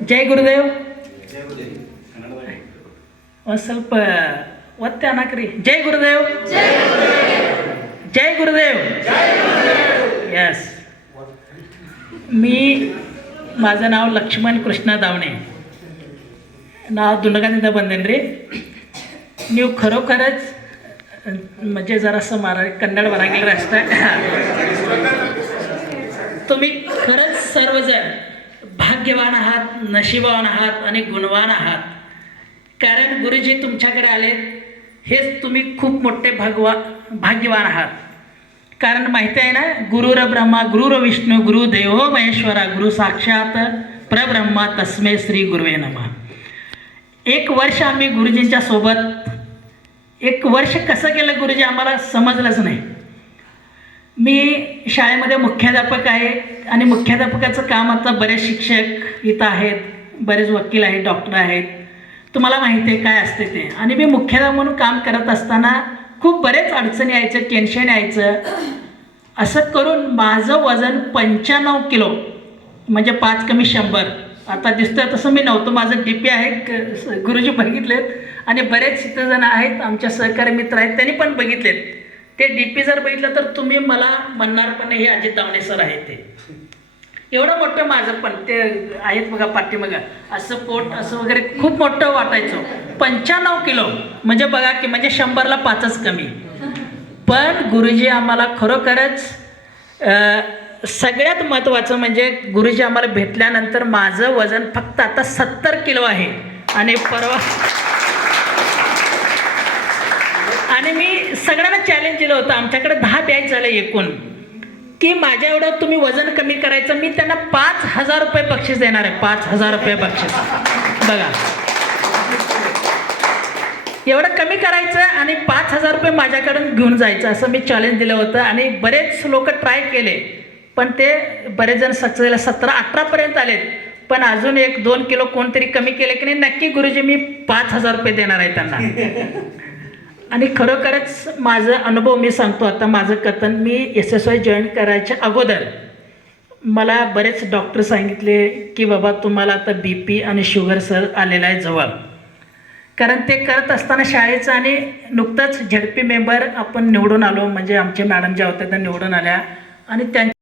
जय गुरुदेव ಸ್ವಲ್ಪ ಒತ್ತೆ ಅನ್ನಕ್ರಿ ಜೈ ಗುರುದೇವ್ जय गुरुदेव यस मी माझं नाव लक्ष्मण कृष्णा दावणे नाव दुंडगांದಿಂದ ಬಂದೇನ್ರಿ ನೀವು खरोखरच म्हणजे जरासं कन्नड बरांगिल असतं तुम्ही खरंच सर्वजण भाग्यवान आहात, नशिबवान आहात आणि गुणवान आहात. कारण गुरुजी तुमच्याकडे आले हेच तुम्ही खूप मोठे भाग्यवान आहात. कारण माहिती आहे ना, गुरुर ब्रह्मा गुरुर विष्णू गुरुदेवो महेश्वरा गुरु साक्षात परब्रह्मा तस्मै श्री गुरुवे नमः. एक वर्ष आम्ही गुरुजींच्या सोबत एक वर्ष कसं केलं गुरुजी आम्हाला समजलंच नाही. मी शाळेमध्ये मुख्याध्यापक आहे आणि मुख्याध्यापकाचं काम आता बरेच शिक्षक इथं आहेत, बरेच वकील आहेत, डॉक्टर आहेत, तुम्हाला माहिती आहे काय असते ते. आणि मी मुख्याध्यापक म्हणून काम करत असताना खूप बरेच अडचणी यायचं, टेन्शन यायचं. असं करून माझं वजन 95 किलो म्हणजे 5 कमी 100 आता दिसतं. तसं मी नव्हतं. माझं DP आहे, गुरुजी बघितलेत आणि बरेच इथं जण आहेत आमच्या सहकारी मित्र आहेत त्यांनी पण बघितलेत. ते DP जर बघितलं तर तुम्ही मला म्हणणार पण हे अजित दावणे सर आहे ते. एवढं मोठं माझं पण ते आहेत बघा पाठीमागं, असं पोट असं वगैरे खूप मोठं वाटायचं. 95 किलो म्हणजे बघा की म्हणजे 100ला 5च कमी. पण गुरुजी आम्हाला खरोखरच सगळ्यात महत्त्वाचं म्हणजे गुरुजी आम्हाला भेटल्यानंतर माझं वजन फक्त आता 70 किलो आहे. आणि परवा आणि मी सगळ्यांना चॅलेंज दिलं होतं, आमच्याकडे 10 बॅच झाले एकूण, की माझ्या एवढं तुम्ही वजन कमी करायचं. मी त्यांना 5,000 रुपये बक्षीस देणार आहे. 5,000 रुपये बक्षीस. बघा एवढं कमी करायचं आणि 5,000 रुपये माझ्याकडून घेऊन जायचं असं मी चॅलेंज दिलं होतं. आणि बरेच लोक ट्राय केले पण ते बरेच जण सक्सेस झाले. 17-18पर्यंत आलेत. पण अजून 1-2 किलो कोणतरी कमी केले की नाही, नक्की गुरुजी मी 5,000 रुपये देणार आहे त्यांना. आणि खरोखरच माझं अनुभव मी सांगतो. आता माझं कथन, मी SSY जॉईन करायच्या अगोदर मला बरेच डॉक्टर सांगितले की बाबा तुम्हाला आता BP आणि शुगर सर आलेला आहे जवळ. कारण ते करत असताना शाळेचं आणि नुकतंच ZP मेंबर आपण निवडून आलो, म्हणजे आमच्या मॅडम ज्या होत्या त्या निवडून आल्या आणि त्यांच्या